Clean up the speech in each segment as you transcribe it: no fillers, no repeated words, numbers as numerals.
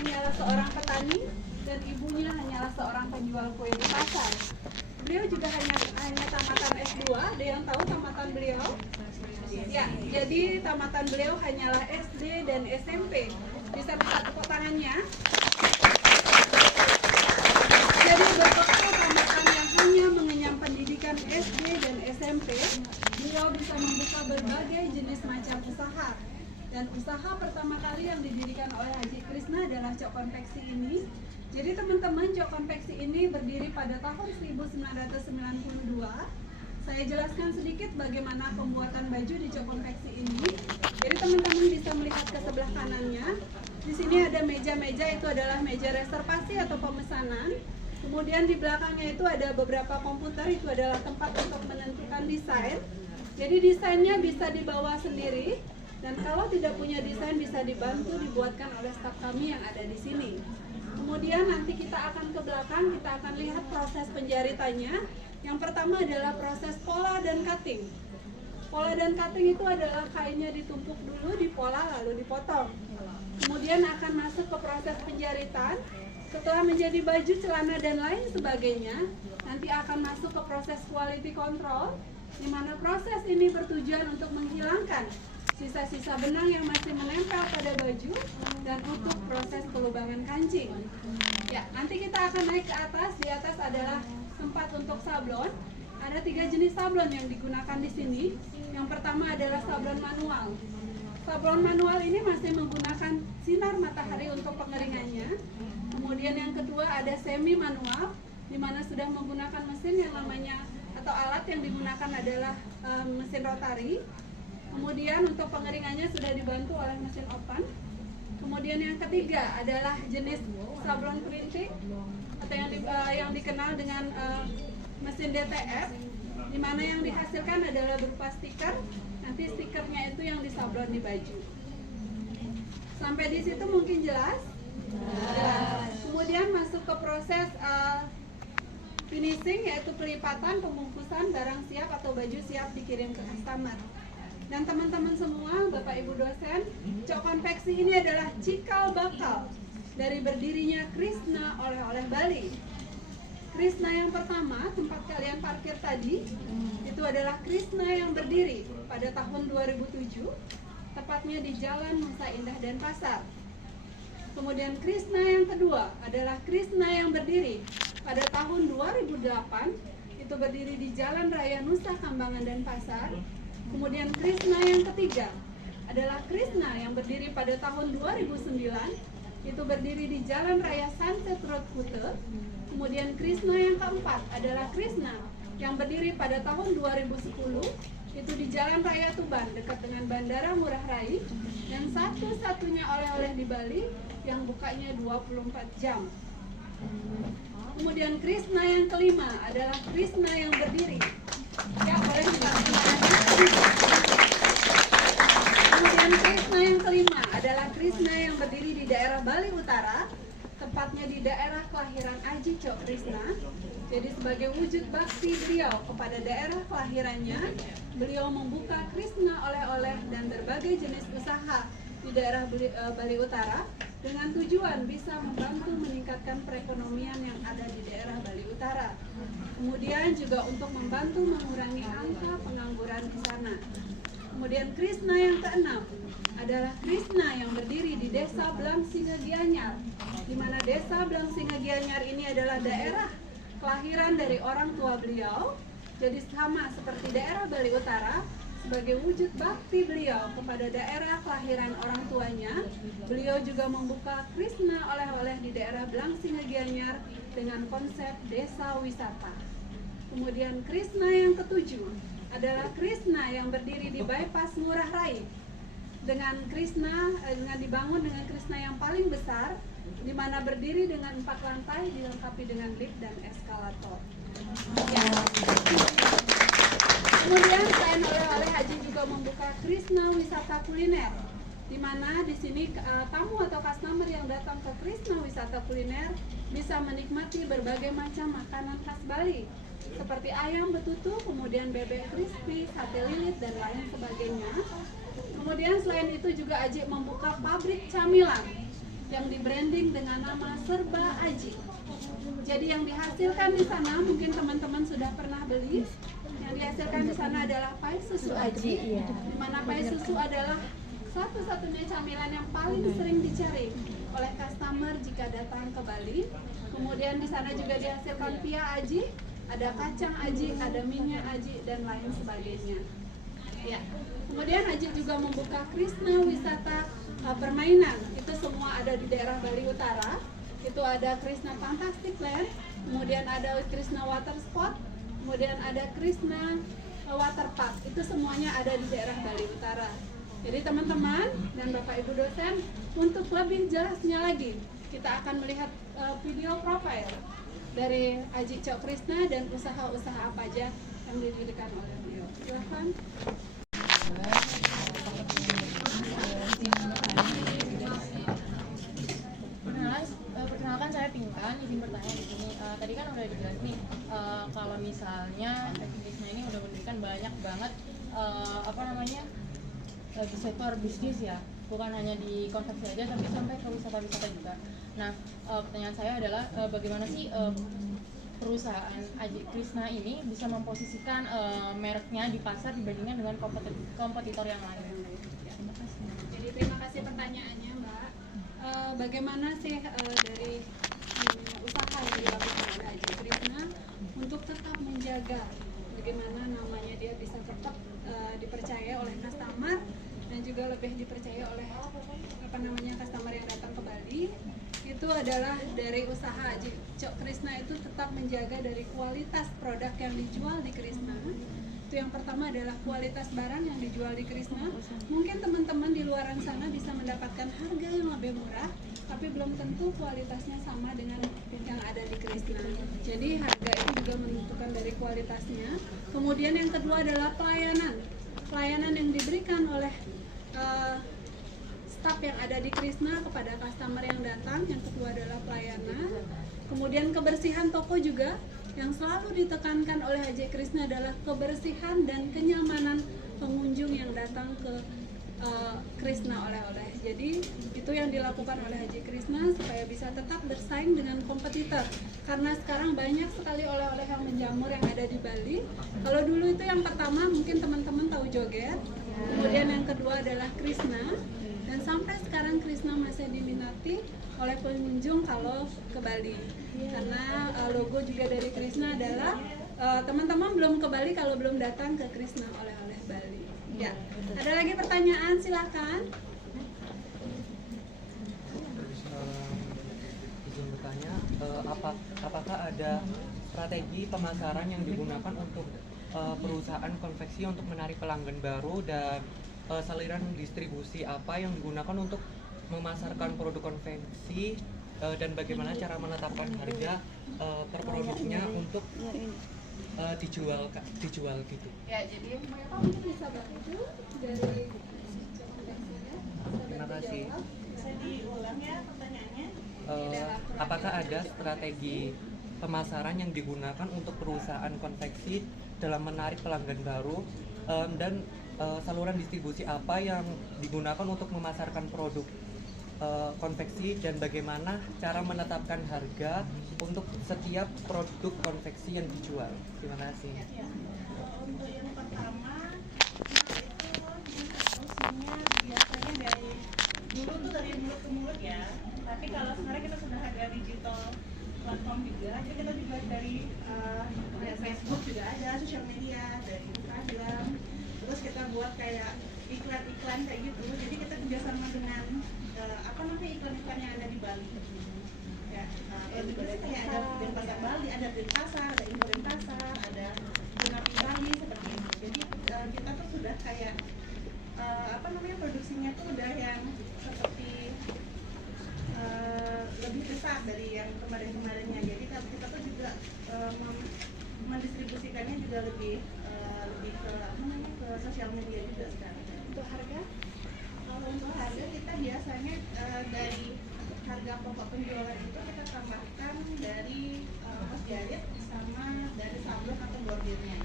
hanyalah seorang petani dan ibunya hanyalah seorang penjual kue di pasar. Beliau juga hanya tamatan S2. Ada yang tahu tamatan beliau? Ya, jadi tamatan beliau hanyalah SD dan SMP. Bisa lihat tepuk tangannya. Jadi berbekal tamatan yang hanya mengenyam pendidikan SD dan SMP, beliau bisa membuka berbagai jenis macam usaha. Dan usaha pertama kali yang didirikan oleh Haji Krisna adalah Cok Konveksi ini. Jadi teman-teman, Cok Konveksi ini berdiri pada tahun 1992. Saya jelaskan sedikit bagaimana pembuatan baju di Cok Konveksi ini. Jadi teman-teman bisa melihat ke sebelah kanannya. Di sini ada meja-meja, itu adalah meja reservasi atau pemesanan. Kemudian di belakangnya itu ada beberapa komputer, itu adalah tempat untuk menentukan desain. Jadi desainnya bisa dibawa sendiri. Dan kalau tidak punya desain bisa dibantu dibuatkan oleh staf kami yang ada di sini. Kemudian nanti kita akan ke belakang, kita akan lihat proses penjaritannya. Yang pertama adalah proses pola dan cutting. Pola dan cutting itu adalah kainnya ditumpuk dulu, dipola lalu dipotong. Kemudian akan masuk ke proses penjaritan. Setelah menjadi baju, celana dan lain sebagainya, nanti akan masuk ke proses quality control, di mana proses ini bertujuan untuk menghilangkan sisa-sisa benang yang masih menempel pada baju dan untuk proses pelubangan kancing. Ya, nanti kita akan naik ke atas. Di atas adalah tempat untuk sablon. Ada 3 jenis sablon yang digunakan di sini. Yang pertama adalah sablon manual. Sablon manual ini masih menggunakan sinar matahari untuk pengeringannya. Kemudian yang kedua ada semi manual, di mana sudah menggunakan mesin yang namanya atau alat yang digunakan adalah mesin rotari. Kemudian untuk pengeringannya sudah dibantu oleh mesin oven. Kemudian yang ketiga adalah jenis sablon printing atau yang dikenal dengan mesin DTF, di mana yang dihasilkan adalah berupa stiker. Nanti stikernya itu yang disablon di baju. Sampai di situ mungkin jelas? Jelas. Kemudian masuk ke proses finishing, yaitu pelipatan, pembungkusan barang siap atau baju siap dikirim ke customer. Dan teman-teman semua, Bapak Ibu dosen, Cok Konveksi ini adalah cikal bakal dari berdirinya Krisna oleh-oleh Bali. Krisna yang pertama, tempat kalian parkir tadi, itu adalah Krisna yang berdiri pada tahun 2007, tepatnya di Jalan Nusa Indah Denpasar. Kemudian Krisna yang kedua adalah Krisna yang berdiri pada tahun 2008, itu berdiri di Jalan Raya Nusa Kambangan Denpasar. Kemudian Krisna yang ketiga adalah Krisna yang berdiri pada tahun 2009, itu berdiri di Jalan Raya Sunset Road Kuta. Kemudian Krisna yang keempat adalah Krisna yang berdiri pada tahun 2010, itu di Jalan Raya Tuban dekat dengan Bandara Ngurah Rai, yang satu-satunya oleh-oleh di Bali yang bukanya 24 jam. Kemudian Krisna yang kelima adalah Krisna yang berdiri. Ya, boleh disaksikan. Kemudian Krisna yang kelima adalah Krisna yang berdiri di daerah Bali Utara, tepatnya di daerah kelahiran Aji Cok Krisna. Jadi sebagai wujud bakti beliau kepada daerah kelahirannya, beliau membuka Krisna oleh-oleh dan berbagai jenis usaha di daerah Bali Utara dengan tujuan bisa membantu meningkatkan perekonomian yang ada di daerah Bali Utara. Kemudian juga untuk membantu mengurangi angka pengangguran di sana. Kemudian Krisna yang keenam adalah Krisna yang berdiri di Desa Blang Singa Gianyar, di mana Desa Blang Singa Gianyar ini adalah daerah kelahiran dari orang tua beliau. Jadi sama seperti daerah Bali Utara, sebagai wujud bakti beliau kepada daerah kelahiran orang tuanya, beliau juga membuka Krisna oleh-oleh di daerah Blang Singa Gianyar dengan konsep desa wisata. Kemudian Krisna yang ketujuh adalah Krisna yang berdiri di bypass Ngurah Rai, dengan dibangun dengan Krisna yang paling besar, di mana berdiri dengan 4 lantai dilengkapi dengan lift dan eskalator. Ya. Kemudian selain oleh-oleh, Haji juga membuka Krisna Wisata Kuliner, di mana di sini tamu atau customer yang datang ke Krisna Wisata Kuliner bisa menikmati berbagai macam makanan khas Bali, seperti ayam betutu, kemudian bebek crispy, sate lilit, dan lain sebagainya. Kemudian selain itu juga Haji membuka pabrik camilan. yang di-branding dengan nama Serba Aji. Jadi yang dihasilkan di sana mungkin teman-teman sudah pernah beli. Yang dihasilkan di sana adalah pai susu Aji, di mana pai susu adalah satu-satunya camilan yang paling sering dicari oleh customer jika datang ke Bali. Kemudian di sana juga dihasilkan pia Aji, ada kacang Aji, ada minyak Aji, dan lain sebagainya. Ya. Kemudian Aji juga membuka Krishna wisata permainan. Itu semua ada di daerah Bali Utara. Itu ada Krishna Fantastic Land, kemudian ada Krishna Water Sport, kemudian ada Krishna Water Park. Itu semuanya ada di daerah Bali Utara. Jadi teman-teman dan Bapak Ibu dosen, untuk lebih jelasnya lagi, kita akan melihat video profil dari Aji Cok Krishna dan usaha-usaha apa aja yang didirikan oleh beliau. Silakan. Perkenalkan saya Pinkan, izin bertanya di sini. Tadi kan udah dijelas nih, kalau misalnya Krishna ini udah memberikan banyak banget di sektor bisnis ya, bukan hanya di konveksi aja tapi sampai ke wisata-wisata juga. Nah, pertanyaan saya adalah bagaimana sih perusahaan Aji Krishna ini bisa memposisikan mereknya di pasar dibandingkan dengan kompetitor yang lain? Terima kasih. Jadi terima kasih pertanyaannya, Mbak. Bagaimana sih dari usaha yang dilakukan oleh Aji Krishna untuk tetap menjaga bagaimana namanya dia bisa tetap dipercaya oleh customer dan juga lebih dipercaya oleh customer yang datang ke Bali. Itu adalah dari usaha Aji Cok Krishna itu tetap menjaga dari kualitas produk yang dijual di Krishna. Itu yang pertama adalah kualitas barang yang dijual di Krishna. Mungkin teman-teman di luaran sana bisa mendapatkan harga yang lebih murah, tapi belum tentu kualitasnya sama dengan yang ada di Krishna. Jadi harga itu juga menentukan dari kualitasnya. Kemudian yang kedua adalah pelayanan. Pelayanan yang diberikan oleh staf yang ada di Krishna kepada customer yang datang. Yang kedua adalah pelayanan. Kemudian kebersihan toko juga. Yang selalu ditekankan oleh Aji Krishna adalah kebersihan dan kenyamanan pengunjung yang datang ke Krishna oleh-oleh. Jadi itu yang dilakukan oleh Aji Krishna supaya bisa tetap bersaing dengan kompetitor. Karena sekarang banyak sekali oleh-oleh yang menjamur yang ada di Bali. Kalau dulu itu yang pertama mungkin teman-teman tahu joget, kemudian yang kedua adalah Krishna, dan sampai sekarang Krishna masih diminati oleh pengunjung kalau ke Bali. Karena logo juga dari Krishna adalah teman-teman belum ke Bali kalau belum datang ke Krishna oleh-oleh Bali. Ya, ada lagi pertanyaan, silakan. Izin bertanya, apakah ada strategi pemasaran yang digunakan untuk perusahaan konveksi untuk menarik pelanggan baru, dan saluran distribusi apa yang digunakan untuk memasarkan produk konveksi, dan bagaimana cara menetapkan harga per produknya untuk dijual gitu? Ya, jadi Mbak mungkin bisa bantu dari konveksinya. Terima kasih. Bisa diulang ya pertanyaannya? Apakah ada strategi pemasaran yang digunakan untuk perusahaan konveksi dalam menarik pelanggan baru, dan saluran distribusi apa yang digunakan untuk memasarkan produk konveksi, dan bagaimana cara menetapkan harga untuk setiap produk konveksi yang dijual? Terima kasih. Ya. Untuk yang pertama itu distribusinya biasanya dari dulu tuh dari mulut ke mulut ya. Tapi kalau sekarang kita sudah ada digital platform juga, jadi kita juga dari Facebook juga ada, sosial media, dari Instagram. Terus kita buat kayak iklan-iklan kayak gitu. Jadi kita kerjasama dengan iklan-iklan yang ada di Bali. Ya, produk kayak ada Denpasar Bali, ada Denpasar, ada Info Denpasar, ada Gunapi Bali seperti itu. Jadi kita tuh sudah kayak produksinya tuh udah yang seperti lebih besar dari yang kemarin-kemarinnya. Jadi kita tuh juga mendistribusikannya juga lebih ke sosial media juga sekarang. Untuk harga? Kalau untuk harga kita biasanya dari harga pokok penjualan itu kita tambahkan dari ongkos jahit sama dari sablon atau bordirnya.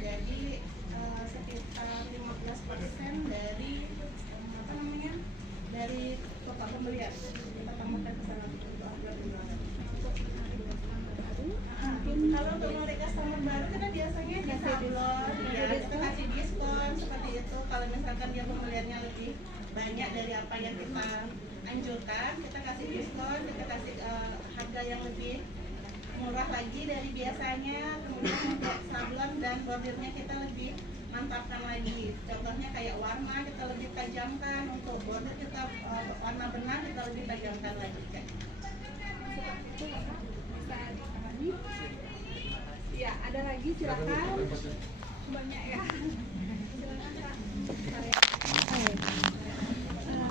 Jadi sekitar 15% dari dari total pembelian. Kita tambahkan ke sana untuk harga penjualan. Kalau untuk menarik customer baru kita biasanya di sablon, ya kita kasih diskon seperti itu. Kalau misalkan dia pembeliannya lebih banyak dari apa yang kita anjurkan, kita kasih diskon, kita kasih harga yang lebih murah lagi dari biasanya. Kemudian untuk sablon dan bordirnya kita lebih mantapkan lagi. Contohnya kayak warna kita lebih tajamkan, untuk bordir kita warna benang kita lebih tajamkan lagi. Ya, ada lagi silakan. Banyak ya. Silakan Kak.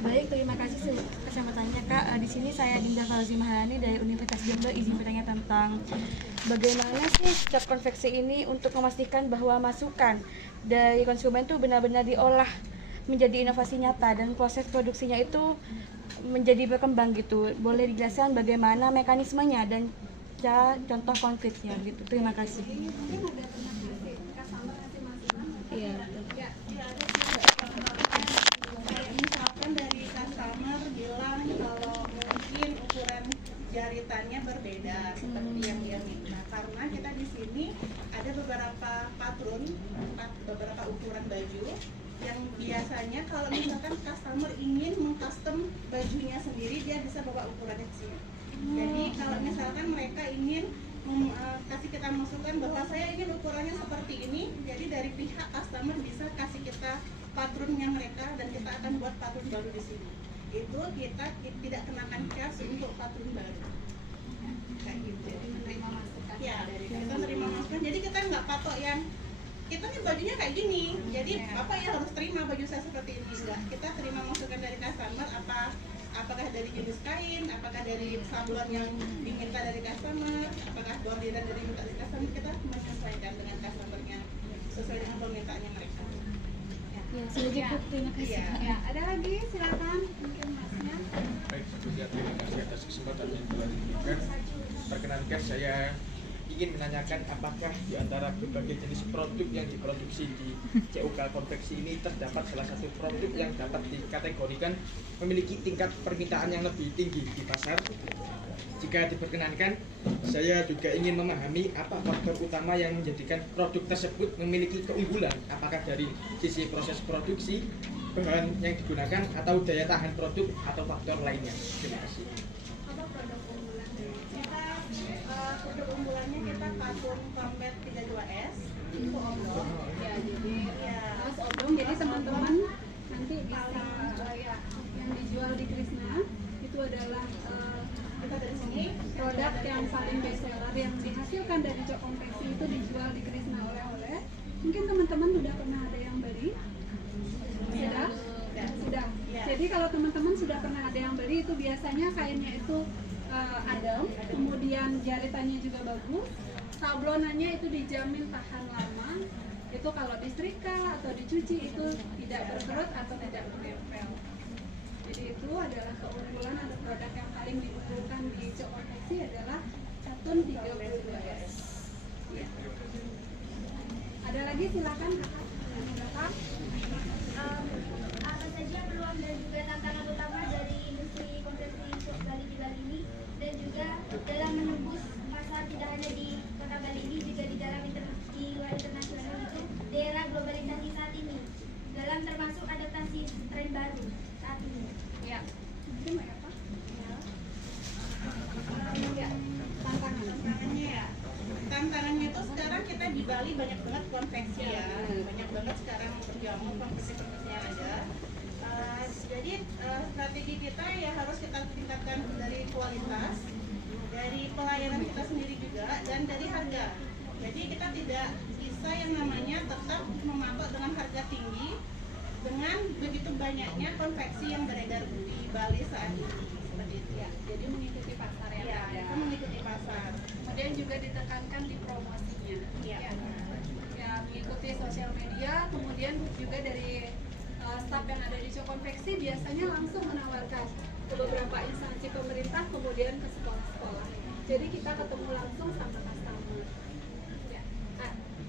Baik, terima kasih kesempatannya Kak. Di sini saya Dinda Fauzi Maharani dari Universitas Jomblo. Izin bertanya tentang bagaimana sih cap konveksi ini untuk memastikan bahwa masukan dari konsumen itu benar-benar diolah menjadi inovasi nyata dan proses produksinya itu menjadi berkembang gitu. Boleh dijelaskan bagaimana mekanismenya dan cara contoh konkretnya gitu. Terima kasih. Mungkin ada pernah kasih customer kasih masukan. Iya. Ya, Kayak misalkan dari customer bilang kalau mungkin ukuran jaritannya berbeda seperti yang dia minta, karena kita di sini ada beberapa patron, beberapa ukuran baju yang biasanya kalau misalkan customer ingin mengcustom bajunya sendiri, dia bisa bawa ukurannya ke sini. Jadi kalau misalkan mereka ingin kasih kita masukan bahwa saya ingin ukurannya seperti ini, jadi dari pihak customer bisa kasih kita patronnya mereka dan kita akan buat patron baru di sini. Itu kita tidak kenakan charge untuk patron baru. Kayak gitu. menerima masukan. Ya, kita terima masukan. Jadi kita nggak patok yang kita nih bajunya kayak gini, jadi bapak ya harus terima baju saya seperti ini. Enggak, kita terima masukan dari customer, apakah dari jenis kain, apakah dari sablon yang diminta dari customer, apakah bordiran dari minta dari customer, kita menyesuaikan dengan customernya sesuai dengan permintaannya mereka. Ya, sudah cukup. Terima kasih. Iya. Ya, ada lagi silakan mungkin masnya. Baik, sebelumnya terima kasih atas kesempatan yang telah diberikan. Perkenankan saya ingin menanyakan apakah di antara berbagai jenis produk yang diproduksi di COK Konveksi ini terdapat salah satu produk yang dapat dikategorikan memiliki tingkat permintaan yang lebih tinggi di pasar. Jika diperkenankan, saya juga ingin memahami apa faktor utama yang menjadikan produk tersebut memiliki keunggulan, apakah dari sisi proses produksi, bahan yang digunakan, atau daya tahan produk, atau faktor lainnya. Terima kasih. Apa produk unggulan? Kita produk unggulannya kita Patron Combat 32S itu oblong. Ya, jadi Ya, terus oblong. Jadi teman-teman nanti bisa ya yang dijual di Krisna itu adalah kita dari sini produk yang paling best seller yang dihasilkan dari Cok Konveksi itu dijual di Krisna oleh-oleh. Mungkin teman-teman sudah pernah ada yang beli? Sudah? Sudah. Ya. Jadi kalau teman-teman sudah pernah ada yang beli, itu biasanya kainnya itu adem, kemudian jaritannya juga bagus, sablonannya itu dijamin tahan lama. Itu kalau disetrika atau dicuci itu tidak berkerut atau tidak menempel. Jadi itu adalah keunggulan atau produk yang paling diunggulkan di Cok Konveksi adalah Catun 32S. Ya. Ada lagi silakan kakak. Kakak. Apa saja peluang dan juga tantangan utama dari industri konveksi Cok Bali di Bali ini, dan juga dalam menembus pasar tidak hanya di kota Bali ini, juga di dalam di luar internasional itu, di era globalisasi saat ini, dalam termasuk adaptasi tren baru saat ini. Ya. Mungkin Mbak Eva? Ya. tantangannya ya. Tantangannya itu sekarang kita di Bali banyak banget konveksi ya, banyak banget sekarang berjamu konveksi-konveksi yang ada. Jadi strategi kita ya harus kita tingkatkan dari kualitas, dari pelayanan kita sendiri juga, dan dari harga. Jadi kita tidak bisa yang namanya tetap mematok dengan harga tinggi dengan begitu banyaknya konveksi yang beredar di Bali saat ini. Seperti itu ya. Jadi mengikuti pasar yang Ya, ada. kita mengikuti pasar. Kemudian juga ditekankan di promosinya. Iya. Ya, mengikuti sosial media, kemudian juga dari staf yang ada di Cok Konveksi biasanya langsung menawarkan ke beberapa instansi pemerintah, kemudian ke sekolah-sekolah. Jadi kita ketemu langsung sama customer. Ya.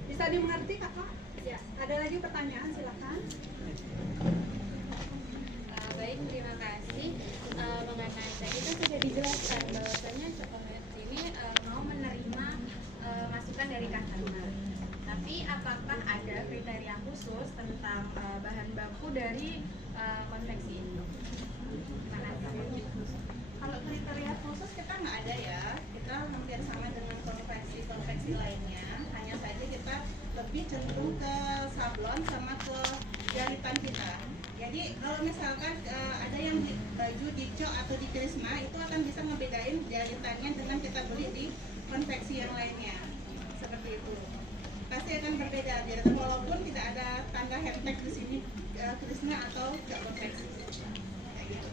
Bisa dimengerti kakak? Ya. Ada lagi pertanyaan silakan. Baik, terima kasih. Mengenai tadi kan sudah dijelaskan bahwasanya Community ini mau menerima masukan dari customer. Tapi apakah ada kriteria khusus tentang bahan baku dari konveksi ini? Terima kasih. Kalau kriteria khusus kita nggak ada ya, kita hampir sama dengan konveksi lainnya, hanya saja kita lebih cenderung ke sablon sama ke jalitan kita. Jadi kalau misalkan ada yang baju di Cok atau di Krisma itu akan bisa ngebedain jalitannya dengan kita beli di konveksi yang lainnya, seperti itu. Pasti akan berbeda, walaupun tidak ada tanda hashtag di sini Krisma atau Cok konveksi. Kayak gitu.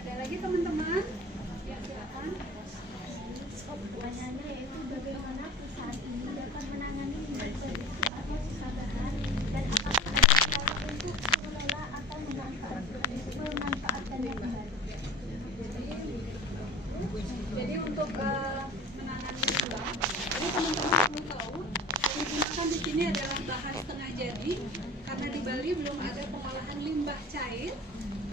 Ada lagi teman-teman? Ya, silakan. Pertanyaannya yaitu bagaimana perusahaan ini dapat menangani limbah produksi atau sisa bahan dan apakah ada cara untuk mengelola atau memanfaatkannya kembali. Jadi untuk menangani limbah, ini teman-teman perlu tahu yang digunakan di sini adalah bahan setengah jadi karena di Bali belum ada pengolahan limbah cair.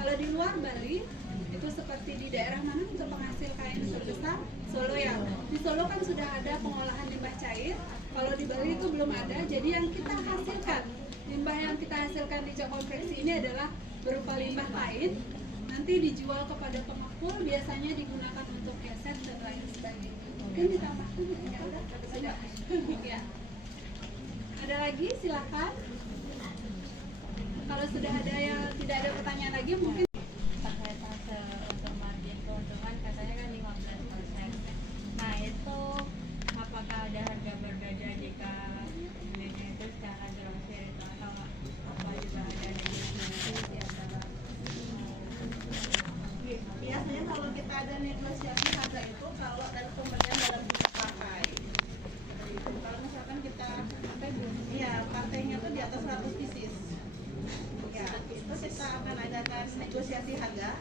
Kalau di luar Bali itu seperti di daerah mana untuk penghasil kain terbesar? Solo ya. Di Solo kan sudah ada pengolahan limbah cair. Kalau di Bali itu belum ada. Jadi yang kita hasilkan, limbah yang kita hasilkan di Cok Konveksi ini adalah berupa limbah kain. Nanti dijual kepada pengepul, biasanya digunakan untuk geset dan lain sebagainya. Mungkin ditambahkan ya udah sudah. Ya. Ada lagi silakan. Kalau sudah ada yang tidak ada pertanyaan lagi mungkin Persentase untuk margin keuntungan katanya kan 15%. Nah itu apakah ada harga berbeda jika belinya itu secara grosir itu atau apa juga ada negosiasi di antara Biasanya kalau kita ada negosiasi harga itu kalau dari pembelian dalam bentuk partai. Kalau misalkan kita partainya tuh di atas 100 pieces. Ya, itu kita akan adakan negosiasi harga.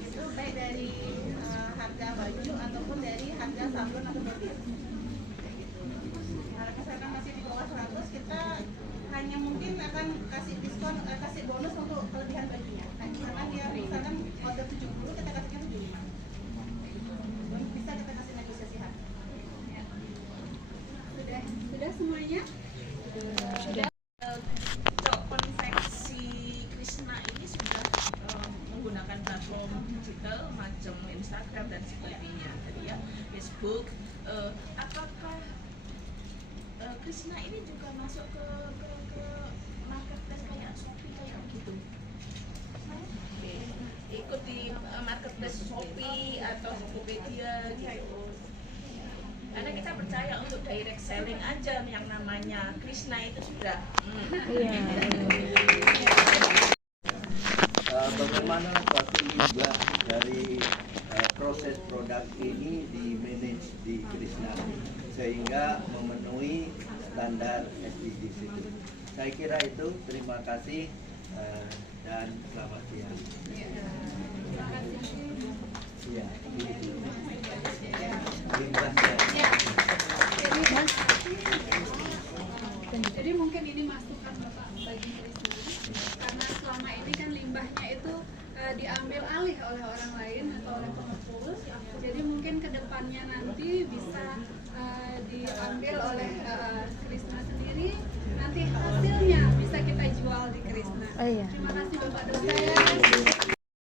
Itu baik dari harga baju ataupun dari harga sablon atau mobil. Kayak gitu. Kalau misalkan masih di bawah 100, kita hanya mungkin akan kasih diskon, kasih bonus untuk kelebihan bajunya. Nah, misalkan dia misalkan order 70, kita kasihnya 75. Bisa kita kasih negosiasi harga. sudah semuanya? Sudah. Cok Konveksi Krisna ini sudah menggunakan platform digital macam Instagram dan sebagainya, tadi ya Facebook. Apakah Krisna ini juga masuk ke marketplace kayak Shopee kayak gitu? Ikut di marketplace Shopee atau Tokopedia gitu. Karena kita percaya untuk direct selling aja yang namanya Krisna itu sudah. Bagaimana suatu limbah dari proses produk ini di manage di Krisna sehingga memenuhi standar SDGs itu. Saya kira itu. Terima kasih dan selamat siang. Ya, limbah. Jadi mungkin ini masukan Bapak bagi Krisna, karena selama ini kan limbahnya itu diambil alih oleh orang lain atau oleh pengepul. Jadi mungkin kedepannya nanti bisa diambil oleh Krisna sendiri. Nanti hasilnya bisa kita jual di Krisna. Terima kasih Bapak Dosen.